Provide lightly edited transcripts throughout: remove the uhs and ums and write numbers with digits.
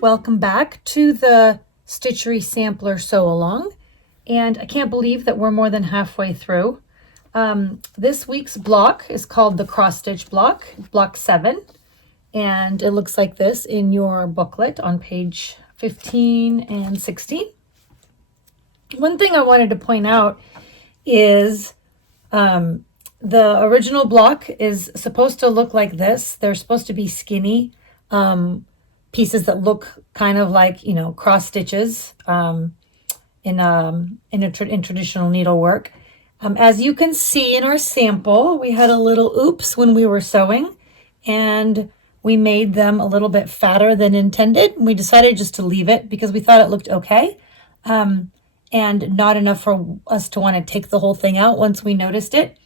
Welcome back to the Stitchery Sampler Sew Along, and I can't believe that we're more than halfway through. This week's block is called the Cross Stitch Block, Block 7, and it looks like this in your booklet on page 15 and 16. One thing I wanted to point out is the original block is supposed to look like this. They're supposed to be skinny pieces that look kind of like, cross stitches in traditional needlework. As you can see in our sample, we had a little oops when we were sewing, and we made them a little bit fatter than intended. We decided just to leave it because we thought it looked okay, and not enough for us to want to take the whole thing out once we noticed it.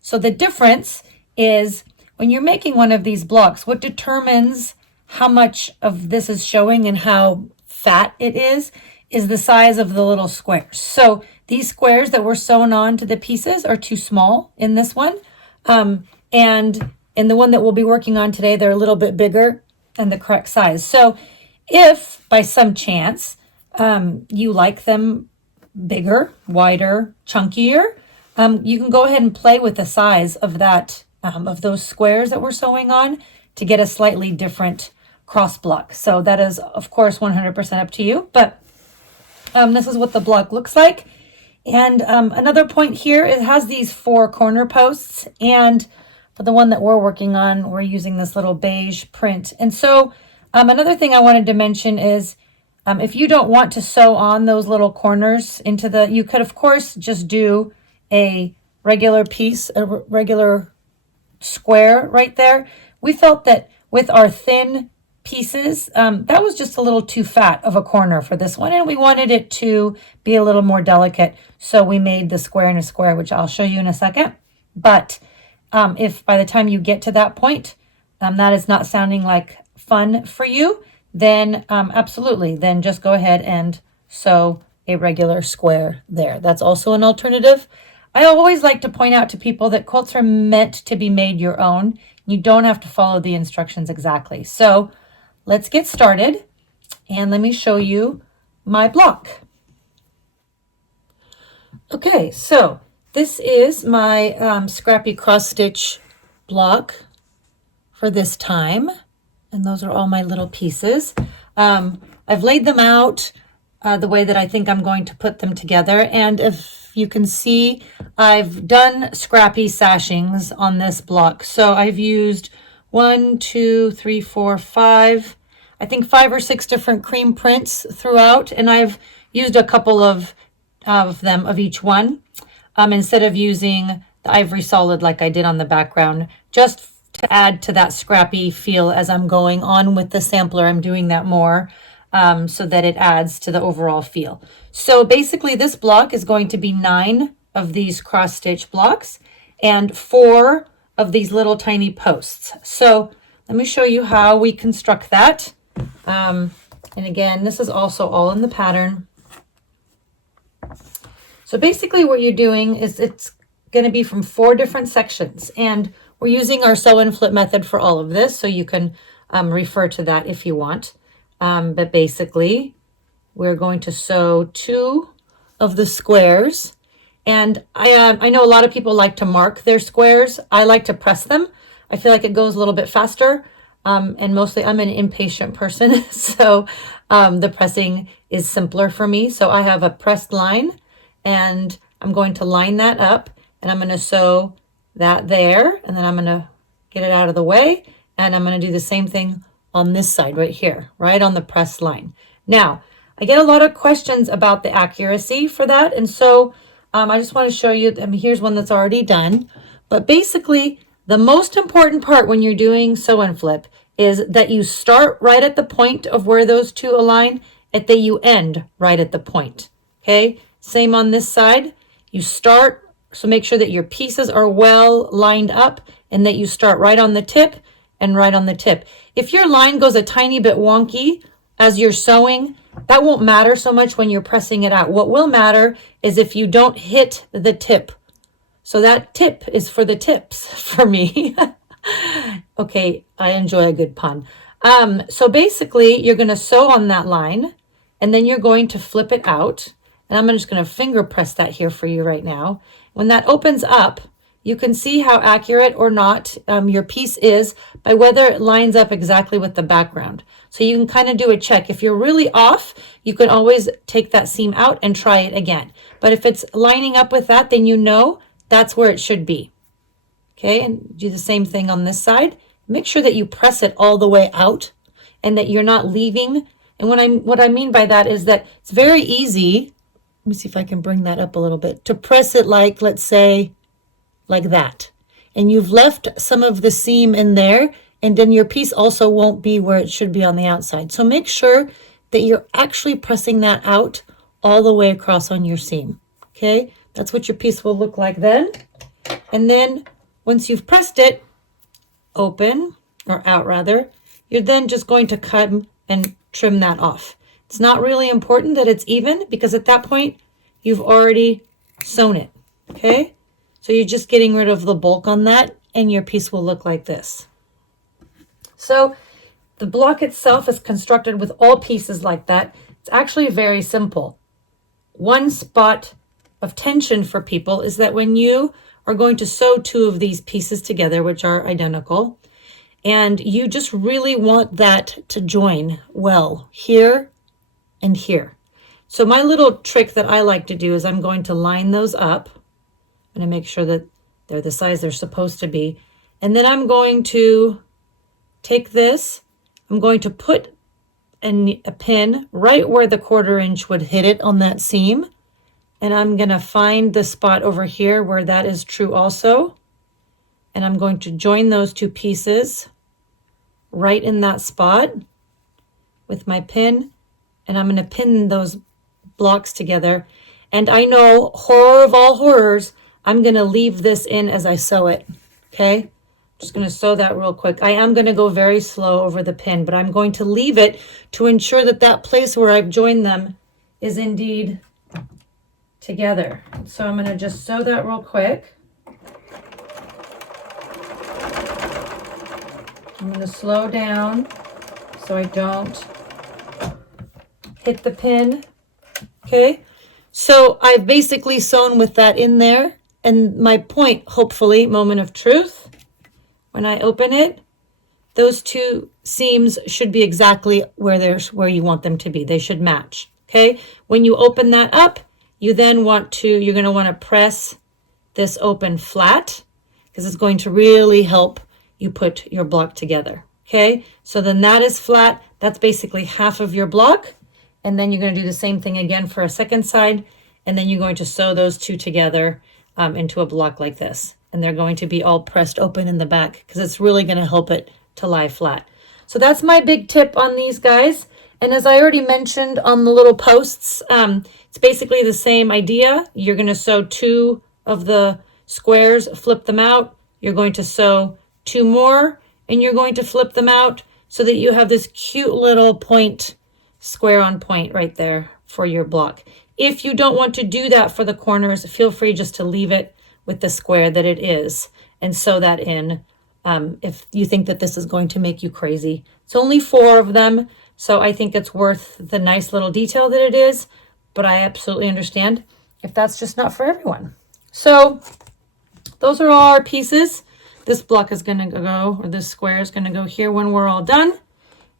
So the difference is when you're making one of these blocks, what determines how much of this is showing and how fat it is the size of the little squares. So these squares that were sewn on to the pieces are too small in this one. And in the one that we'll be working on today, they're a little bit bigger and the correct size. So if by some chance you like them bigger, wider, chunkier, you can go ahead and play with the size of that, of those squares that we're sewing on to get a slightly different cross block. So that is, of course, 100% up to you, but this is what the block looks like. And another point here, it has these 4 corner posts, and for the one that we're working on, we're using this little beige print. And so another thing I wanted to mention is if you don't want to sew on those little corners into you could, of course, just do a regular piece, a regular square right there. We felt that with our thin pieces, that was just a little too fat of a corner for this one, and we wanted it to be a little more delicate, so we made the square in a square, which I'll show you in a second. But if by the time you get to that point, that is not sounding like fun for you, then absolutely, then just go ahead and sew a regular square there. That's also an alternative. I always like to point out to people that quilts are meant to be made your own. You don't have to follow the instructions exactly. So let's get started, and let me show you my block. Okay, so this is my scrappy cross stitch block for this time, and those are all my little pieces. I've laid them out the way that I think I'm going to put them together, and if you can see, I've done scrappy sashings on this block. So I've used 1, 2, 3, 4, 5, I think 5 or 6 different cream prints throughout, and I've used a couple of them of each one instead of using the ivory solid like I did on the background, just to add to that scrappy feel as I'm going on with the sampler. I'm doing that more so that it adds to the overall feel. So basically this block is going to be 9 of these cross stitch blocks and 4 of these little tiny posts. So let me show you how we construct that. And again, this is also all in the pattern. So basically what you're doing is it's going to be from 4 different sections, and we're using our sew and flip method for all of this, so you can refer to that if you want. But basically we're going to sew 2 of the squares, and I know a lot of people like to mark their squares. I like to press them. I feel like it goes a little bit faster, and mostly I'm an impatient person, so the pressing is simpler for me. So I have a pressed line, and I'm going to line that up, and I'm going to sew that there, and then I'm going to get it out of the way, and I'm going to do the same thing on this side right here, right on the pressed line. Now, I get a lot of questions about the accuracy for that, and so I just want to show you, here's one that's already done, but basically the most important part when you're doing sew and flip is that you start right at the point of where those 2 align, and that you end right at the point, okay? Same on this side. You start, so make sure that your pieces are well lined up and that you start right on the tip and right on the tip. If your line goes a tiny bit wonky as you're sewing, that won't matter so much when you're pressing it out. What will matter is if you don't hit the tip. So that tip is for the tips for me. Okay, I enjoy a good pun. So basically you're going to sew on that line, and then you're going to flip it out. And I'm just going to finger press that here for you right now. When that opens up, you can see how accurate or not your piece is by whether it lines up exactly with the background. So you can kind of do a check. If you're really off, you can always take that seam out and try it again. But if it's lining up with that, then you know that's where it should be. Okay, and do the same thing on this side. Make sure that you press it all the way out and that you're not leaving. And what I mean by that is that it's very easy. Let me see if I can bring that up a little bit. To press it like, let's say, like that. And you've left some of the seam in there, and then your piece also won't be where it should be on the outside. So make sure that you're actually pressing that out all the way across on your seam. Okay, that's what your piece will look like then. And then once you've pressed it open, or out rather, you're then just going to cut and trim that off. It's not really important that it's even, because at that point you've already sewn it. Okay, so you're just getting rid of the bulk on that, and your piece will look like this. So the block itself is constructed with all pieces like that. It's actually very simple. One spot of tension for people is that when you are going to sew two of these pieces together, which are identical, and you just really want that to join well here and here. So my little trick that I like to do is I'm going to line those up. I'm going to make sure that they're the size they're supposed to be. And then I'm going to take this, I'm going to put a pin right where the 1/4 inch would hit it on that seam. And I'm going to find the spot over here where that is true also. And I'm going to join those two pieces right in that spot with my pin. And I'm going to pin those blocks together. And I know, horror of all horrors, I'm going to leave this in as I sew it. Okay? Just going to sew that real quick. I am going to go very slow over the pin, but I'm going to leave it to ensure that that place where I've joined them is indeed together. So I'm going to just sew that real quick. I'm going to slow down so I don't hit the pin. Okay, so I've basically sewn with that in there, and my point, hopefully, moment of truth, when I open it, those two seams should be exactly where you want them to be. They should match. Okay, when you open that up, you then you're going to want to press this open flat, because it's going to really help you put your block together. Okay, so then that is flat. That's basically half of your block. And then you're going to do the same thing again for a second side. And then you're going to sew those two together into a block like this. And they're going to be all pressed open in the back, because it's really going to help it to lie flat. So that's my big tip on these guys. And as I already mentioned on the little posts, it's basically the same idea. You're going to sew two of the squares, flip them out. You're going to sew two more, and you're going to flip them out so that you have this cute little point, square on point right there for your block. If you don't want to do that for the corners, feel free just to leave it with the square that it is and sew that in if you think that this is going to make you crazy. It's only 4 of them, so I think it's worth the nice little detail that it is, but I absolutely understand if that's just not for everyone. So those are all our pieces. This block is going to go, or this square is going to go here when we're all done.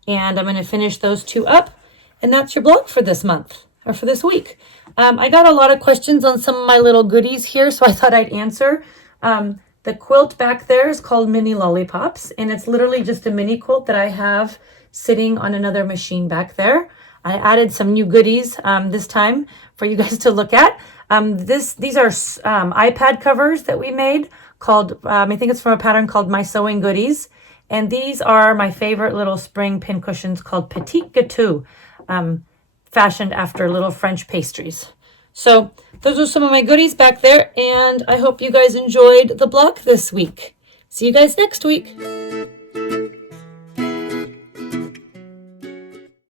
And I'm going to finish those two up. And that's your block for this month, or for this week. I got a lot of questions on some of my little goodies here, so I thought I'd answer. The quilt back there is called Mini Lollipops, and it's literally just a mini quilt that I have sitting on another machine back there. I added some new goodies this time for you guys to look at. These are iPad covers that we made called, I think it's from a pattern called My Sewing Goodies. And these are my favorite little spring pin cushions called Petite Gâteau, fashioned after little French pastries. So those are some of my goodies back there, and I hope you guys enjoyed the block this week. See you guys next week.